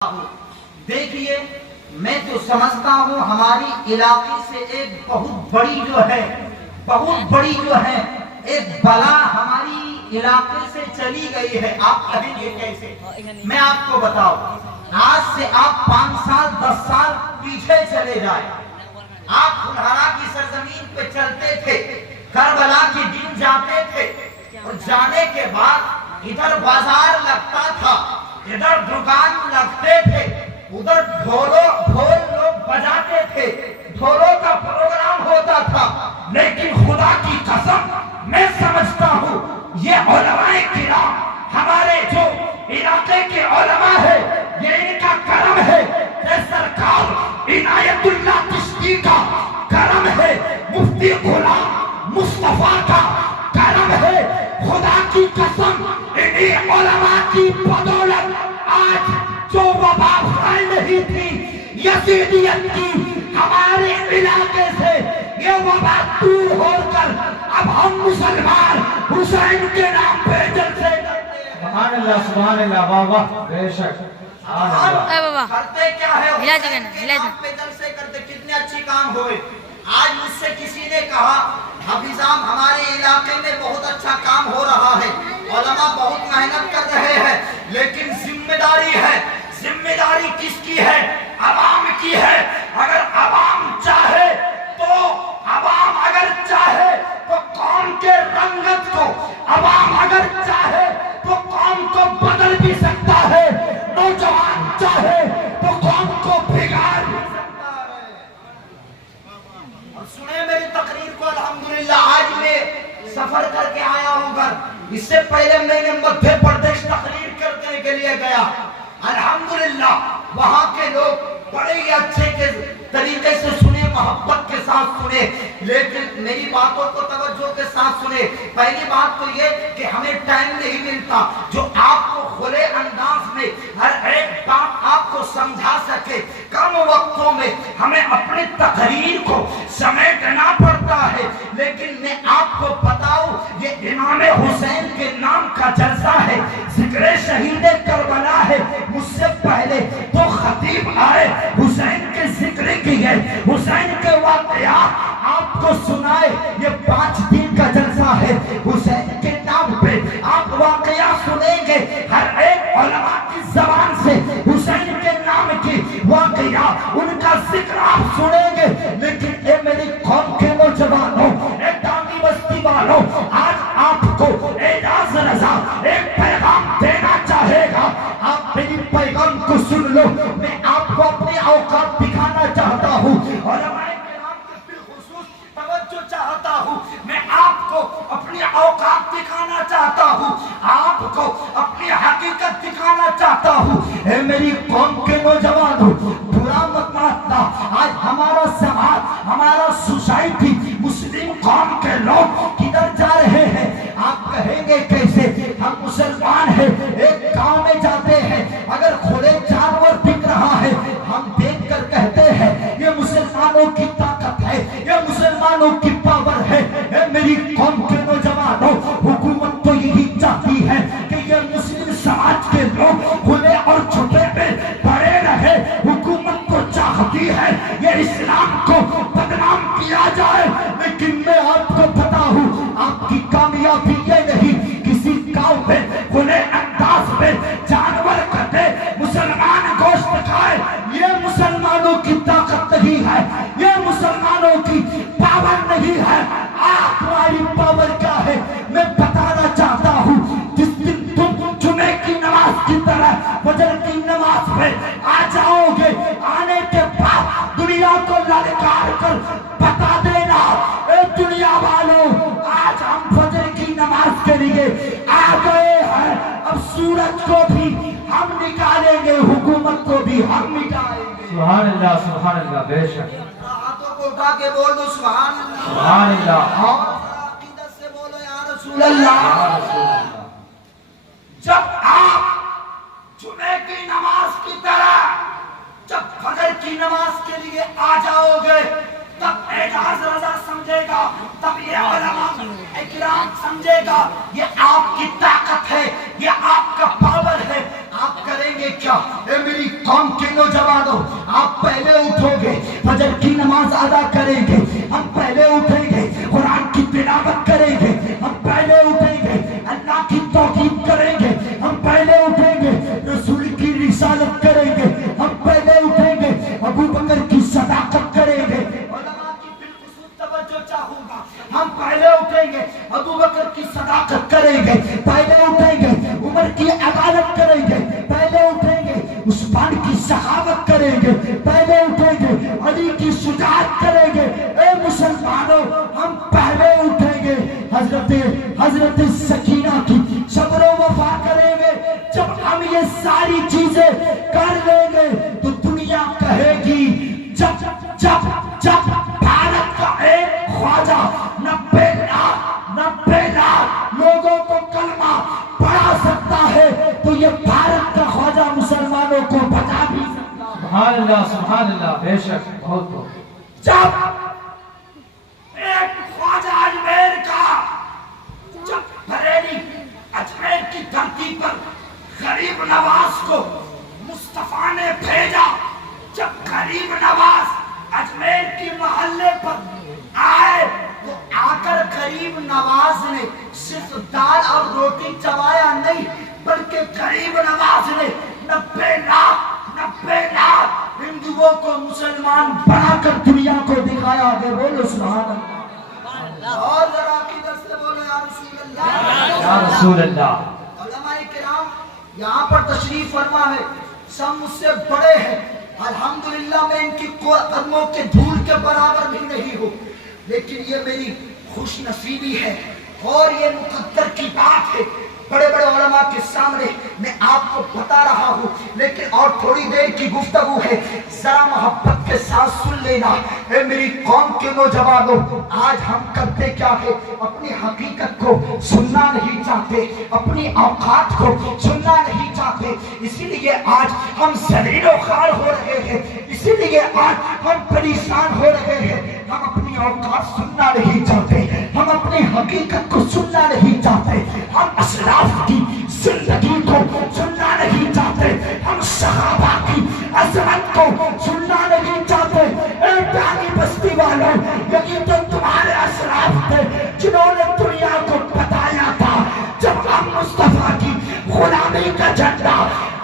دیکھیے میں تو سمجھتا ہوں ہماری علاقے سے ایک بہت بڑی جو ہے ایک بلا ہماری علاقے سے چلی گئی ہے. آپ کہیں گے کیسے؟ میں آپ کو بتاؤں. آج سے آپ 5 سال 10 سال پیچھے چلے جائیں. آپ بلہارا کی سرزمین پہ چلتے تھے, کربلا کے دن جاتے تھے, اور جانے کے بعد ادھر بازار لگتا تھا, ادھر دکان لگتے تھے, ادھر ڈھول لوگ بجاتے تھے, ڈھولوں کا پروگرام ہوتا تھا. لیکن خدا کی قسم میں سمجھتا ہوں یہ علماء کرام ہمارے جو علاقے کے علماء ہے, یہ ان کا کرم ہے. سرکار عنایت اللہ چشتی کا کرم ہے, مفتی غلام مصطفیٰ کا کرم ہے. خدا کی قسم انہی علماء کی بدولت آج جو وبا پھیل رہی تھی یزیدیت کی ہمارے علاقے سے, یہ وبا دور ہو کر اب ہم مسلمان حسین کے نام پہ جلسے کرتے ہیں. سبحان اللہ سبحان اللہ, واہ واہ, بے شک. کرتے کیا ہے آپ پہ جلسے کرتے, کتنے اچھی کام ہوئے. آج مجھ سے کسی نے کہا حافظام ہمارے علاقے میں بہت اچھا کام ہو رہا ہے, علماء بہت محنت کر رہے ہیں, لیکن ذمہ داری کس کی ہے؟ عوام کی ہے. اگر عوام چاہے تو قوم کے رنگت کو, عوام اگر چاہے تو قوم کو بدل بھی سکتا ہے, نوجوان چاہے تو قوم کو بگاڑ بھی سکتا ہے. اور سنیں میری تقریر کو, الحمدللہ آج میں سفر کر کے آیا ہوں گھر. اس سے پہلے میں نے مدھیہ پردیش تقریر کرنے کے لیے گیا. الحمدللہ وہاں کے لوگ بڑے ہی اچھے طریقے سے سنے, محبت کے ساتھ سنے, لیکن میری باتوں کو توجہ کے ساتھ سنے. پہلی بات تو یہ کہ ہمیں ٹائم نہیں ملتا جو آپ کو کھلے انداز میں ہر ایک بات آپ کو سمجھا سکے. کم وقتوں میں ہمیں اپنی تقریر کو سمیٹنا پڑتا ہے. لیکن میں آپ کو بتاؤں یہ امام حسین کے نام کا جلسہ ہے, ذکر شہید کربلا ہے. مجھ سے پہلے تو خطیب آئے, حسین کے ذکر کیے, حسین کے واقعات آپ کو سنائے. یہ 5 دن کا جلسہ ہے, حسین کے نام پہ آپ واقعات سنیں گے. ہر ایک علماء کی زبان سے حسین کے نام کی واقعات, ان کا ذکر آپ سنیں گے. لیکن اے میری قوم کے نوجوانوں, اے ٹانگی بستی والوں, آج آپ کو اعجاز رضا ایک پیغام دینا چاہے گا. آپ میری پیغام کو سن لو. میں آپ کو اپنی اوقات دکھانا چاہتا ہوں, علماء کرام کے بالخصوص توجہ چاہتا ہوں. میں آپ کو اپنی اوقات دکھانا چاہتا ہوں, آپ کو اپنی حقیقت دکھانا چاہتا ہوں. اے میری قوم کے نوجوانوں, برا مت ماننا. آج ہمارا سماج, ہمارا سوسائٹی, مسلم قوم کے لوگ کدھر جا رہے ہیں؟ آپ کہیں گے کیسے؟ ہم مسلمان ہیں, ایک گاؤں میں جاتے ہیں, اگر کھلے جانور بک رہا ہے ہم دیکھ کر کہتے ہیں یہ مسلمانوں کی طاقت ہے, یہ مسلمانوں کی پاور ہے. اے میری قوم کے نوجوانوں, حکومت تو یہی چاہتی ہے کہ یہ مسلم سماج کے لوگ کھلے اور چھپے میں پڑے رہے. حکومت تو چاہتی ہے یہ اسلام کو بدنام کیا جائے. لیکن میں آپ کو بتا ہوں, آپ کی کامیابی یہ نہیں کسی گاؤں میں کھلے انداز میں جانور کٹے, مسلمان گوشت کھائے. یہ مسلمانوں کی طاقت نہیں ہے, یہ مسلمانوں کی پاور نہیں ہے. آپ ہماری پاور کیا ہے میں بتانا چاہتا ہوں. جس دن تم جمعے کی نماز کی طرح فجر کی نماز میں آ جاؤ گے, آنے کے بعد دنیا کو للکار کر بتا دینا, اے دنیا والوں, آج ہم فجر کی نماز کے لیے آ گئے ہیں. اب سورج کو بھی ہم نکالیں گے, حکومت کو بھی ہم نکالیں گے. سبحان اللہ سبحان اللہ, بے شک. ہاتھوں کو اٹھا کے بول دو سبحان اللہ, سبحان اللہ, اور عقیدت سے بولو یا رسول اللہ. جب آپ جمعے کی نماز کی طرح جب فجر کی نماز کے لیے آ جاؤ گے, تب اعجاز رضا سمجھے گا, تب یہ علماء اکرام سمجھے گا یہ آپ کی طاقت ہے, یہ آپ کا پاور ہے. آپ کریں گے کیا؟ اے میری قوم नौजवानों, आप पहले उठोगे, फजर की नमाज अदा करेंगे, हम पहले उठेंगे, कुरान की तिलावत करेंगे, हम पहले उठेंगे, अल्लाह की तौकीद करेंगे, हम पहले उठेंगे, रसूल की रिसालत करेंगे, हम पहले उठेंगे, अबू बकर की सदाकत करेंगे, उलमा की बिल्कुल तवज्जो चाहूंगा, हम पहले उठेंगे, अबू बकर की सदाकत करेंगे, पहले उठेंगे, उमर की अदालत करेंगे, पहले उठेंगे, उस्मान की सखावत करेंगे, पहले उठेंगे, अली की शुजाअत करेंगे। ए मुसलमानों, हम पहले उठेंगे, हजरत सकीना की सब्र वफा करेंगे। जब हम ये सारी चीजें कर लेंगे तो दुनिया कहेगी जब जब जब भारत का एक ख्वाजा 90 लाख लोगों को कलमा पढ़ा सकता है तो ये भारत का ख्वाजा मुसलमानों को बचा भी सकता है। सुभान अल्लाह, बेशक, बहुत जब एक ख्वाजा अजमेर का, जब बरेली अजमेर की धरती पर गरीब नवाज को मुस्तफा ने भेजा, जब गरीब नवाज अजमेर की मोहल्ले पर आए तो आकर गरीब नवाज ने सिर्फ दाल और रोटी चबाया नहीं, बल्कि गरीब नवाज ने 90 लाख हिंदुओं को मुसलमान बनाकर दुनिया को दिखाया। आगे बोलो सुभान अल्लाह, और जरा किधर से बोलो या रसूल अल्लाह, या रसूल अल्लाह। उलमाए किराम यहाँ पर तशरीफ फरमा है, सब मुझसे बड़े हैं, अल्हम्दुलिल्लाह मैं इनकी कदमों के धूल के बराबर भी नहीं हूँ, लेकिन ये मेरी खुश नसीबी है और ये मुकद्दर की बात है। बड़े बड़े उलमा के सामने मैं आपको बता रहा हूँ, लेकिन और थोड़ी देर की गुफ्तगू है, जरा मोहब्बत के साथ सुन लेना। ए मेरी कौम के नौजवानों, आज हम करते क्या है, अपनी हकीकत को सुनना नहीं चाहते, अपनी औकात को सुनना नहीं चाहते, इसीलिए आज हम ज़लील व ख़ार हो रहे हैं, इसीलिए आज हम परेशान हो रहे हैं। हम अपनी औकात सुनना नहीं चाहते, हम अपनी हकीकत को सुनना नहीं चाहते, हम असलाफ की जिंदगी को सुनना नहीं चाहते, हम सहाबा की अजमत को सुनना नहीं चाहते। ए डाली बस्ती वालों, यही तो तुम्हारे असलाफ थे जिन्होंने दुनिया को बताया था जब हम मुस्तफा की गुलामी का झंडा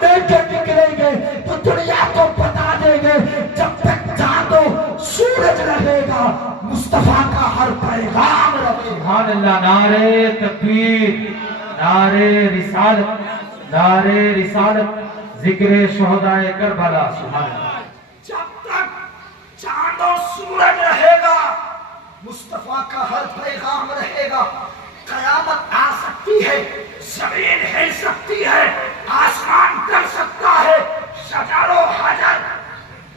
लेके निकलेंगे तो दुनिया को बता देंगे, जब तक चांदो सूरज रहेगा मुस्तफा का हर पैगाम रहेगा। सुभान अल्लाह, नारे तकबीर, नारे रिसालत, जिक्र शुहदाए करबला। सुभान अल्लाह। जब तक चांद और सूरज रहेगा मुस्तफा का हर पैगाम रहेगा। कयामत आ सकती है, जमीन हिल सकती है, आसमान कर सकता है, शजारो हजर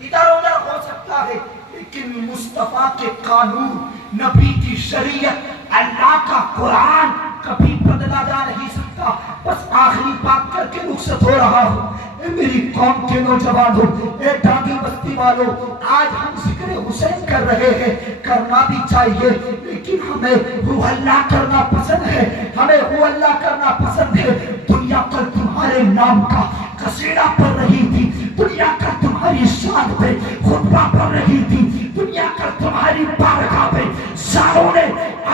इधर उधर हो सकता है, लेकिन मुस्तफा के कानून, नबी की शरीयत, अल्लाह का कुरान कभी बदला जा नहीं सकता। बस आखिरी बात करके रुखसत हो रहा हूँ। मेरी कौम के नौजवानों, ए डांगी बस्ती वालों, आज हम जिक्र हुसैन कर रहे हैं, करना भी चाहिए, लेकिन हमें हु अल्लाह करना पसंद है, हमें हु अल्लाह करना पसंद है। दुनिया कल तुम्हारे नाम का कसीदा पढ़ रही थी, दुनिया कल तुम्हारी शान पे खुतबा पढ़ रही थी, दुनिया कल तुम्हारी बारगाह पे सारों ने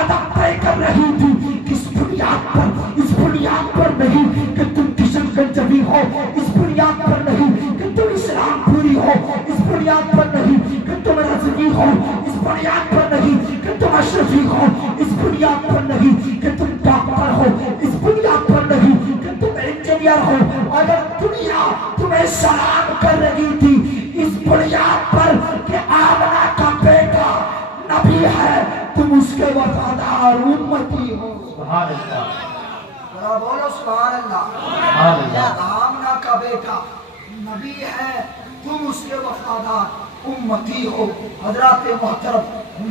अदब तय कर रही थी। किस बुनियाद पर? इस बुनियाद पर नहीं कि तुम किशनगंजवी हो, इस बुनियाद पर नहीं कि तुम इस्लामपुरी हो, इस बुनियाद पर नहीं कि तुम रजवी हो, इस बुनियाद पर नहीं कि तुम अशरफी हो, इस बुनियाद पर नहीं कि तुम डॉक्टर हो, इस बुनियाद पर नहीं कि तुम इंजीनियर हो। अगर दुनिया तुम्हें सलाम कर रही थी इस बुनियाद पर कि आमना का बेटा नबी है, तुम उसके वफादार उम्मती हो। सुभान अल्लाह, बोलो सुभान अल्लाह। सुभान अल्लाह। आमना का बेटा नबी है, तुम उसके वफादार उम्मती हो। हजरात मोहतरम,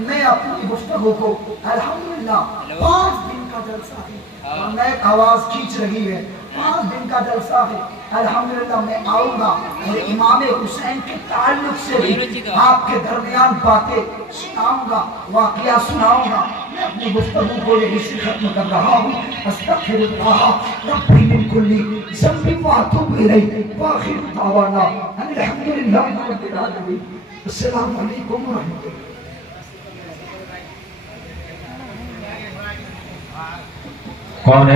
मैं अपनी गुफ्तगू को अल्हम्दुलिल्लाह 5 दिन का जलसा है, मैं आवाज खींच रही है, 5 दिन का जलसा है। अल्हम्दुलिल्लाह मैं आऊंगा और इमाम हुसैन के ताल्लुक से भी आपके दरमियान बातें सुनाऊंगा, वाक़िया सुनाऊंगा। मैं अपनी गुफ्तगू को यही से खत्म कर रहा हूँ। अस्तग़फिरुल्लाह रब्बी मिन कुल्ली ज़ंबिन व अतूबु इलैह व आखिरु दावाना अनिल للہ رب العالمین. السلام علیکم ورحمۃ اللہ. کون ہے